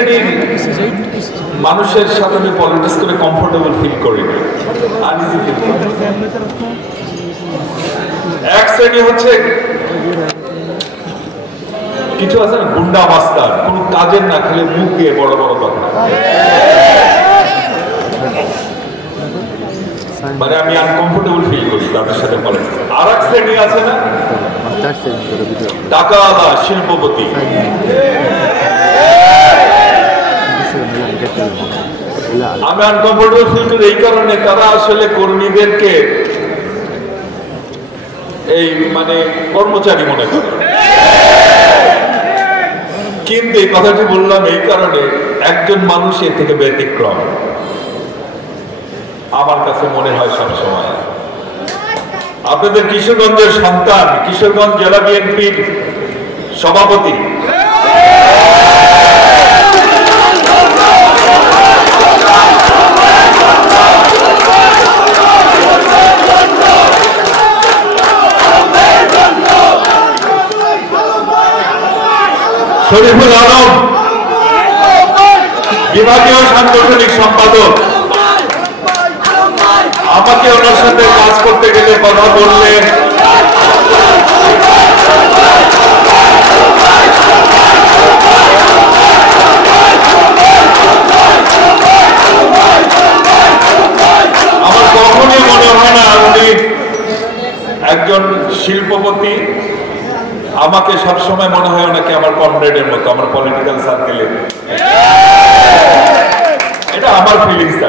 শ্রেণীর মানুষের সাথে আমি পলিটিক্স করে কমফোর্টেবল ফিল করি না, আনইজি ফিল করি। এক শ্রেণী হচ্ছে কিছু আছে না, গুন্ডা মাস্টার, কোন কাজের না, খেলে মুখ দিয়ে বড় বড় কথা, মানে আমি আনকমফোর্টেবল ফিল করি তাদের সাথে পলিটিক্স। আর এক শ্রেণী আছে না, টাকাওয়ালা শিল্পপতি, আমি আনকমফোর্টেবল ফিল করি এই কারণে তারা আসলে কর্মীদেরকে এই মানে কর্মচারী মনে করে। কিন্তু এই কথাটি বললাম এই কারণে, একজন মানুষ এর থেকে ব্যতিক্রম আমার কাছে মনে হয় সবসময়। আপনাদের কিশোরগঞ্জের সন্তান, কিশোরগঞ্জ জেলা বিএনপির সভাপতি, শরীফুল আলম বিভাগীয় সাংগঠনিক সম্পাদক, আমাকে ওনার সাথে কাজ করতে গেলে কথা বললে আমার কখনই মনে হয় না উনি একজন শিল্পপতি। আমাকে সবসময় মনে হয় ওনাকে আমার কমরেডের মতো, আমার পলিটিক্যাল সার্কেলে। এটা আমার ফিলিংস।